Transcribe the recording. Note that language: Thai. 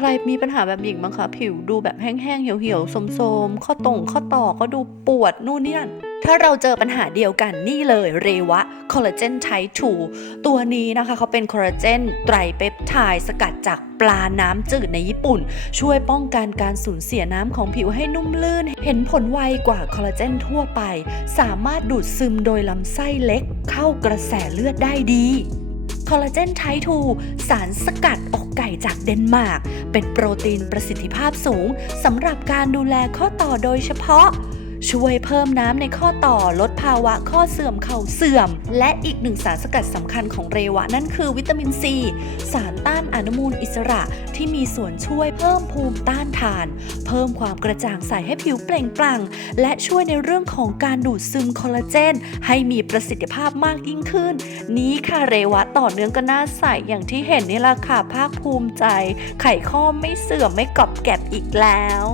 ครมีปัญหาแบบหญิงบ้างคะผิวดูแบบแห้งๆ เหี่ยวๆโสมๆ ข้อตรงข้อต่อก็ดูปวดนู่นนี่นั่นถ้าเราเจอปัญหาเดียวกันนี่เลยเรวะคอลลาเจนไทป์2ตัวนี้นะคะเขาเป็นคอลลาเจนไตรเปปไทด์สกัดจากปลาน้ำจืดในญี่ปุ่น ช่วยป้องกันการสูญเสียน้ำของผิวให้นุ่มลื่น เห็นผลไวกว่าคอลลาเจนทั่วไป สามารถดูดซึมโดยลำไส้เล็ก เข้ากระแสเลือดได้ดี คอลลาเจนไทท์2สารสกัดอกไก่จากเดนมาร์ก เป็นโปรตีนประสิทธิภาพสูงสำหรับการดูแลข้อต่อโดยเฉพาะ ช่วยเพิ่มน้ำในข้อต่อลดภาวะข้อเสื่อมเข่าเสื่อม และอีกหนึ่งสารสกัดสำคัญของเรวะนั่นคือวิตามินซี สารต้านอนุมูลอิสระที่มีส่วนช่วยเพิ่มภูมิต้านทาน เพิ่มความกระจ่างใสให้ผิวเปล่งปลั่ง และช่วยในเรื่องของการดูดซึมคอลลาเจน ให้มีประสิทธิภาพมากยิ่งขึ้น นี้ค่ะเรวะต่อเนื่องก็น่าใสอย่างที่เห็นนี่แหละค่ะภาคภูมิใจ ไขข้อไม่เสื่อมไม่กรอบแกรบอีกแล้ว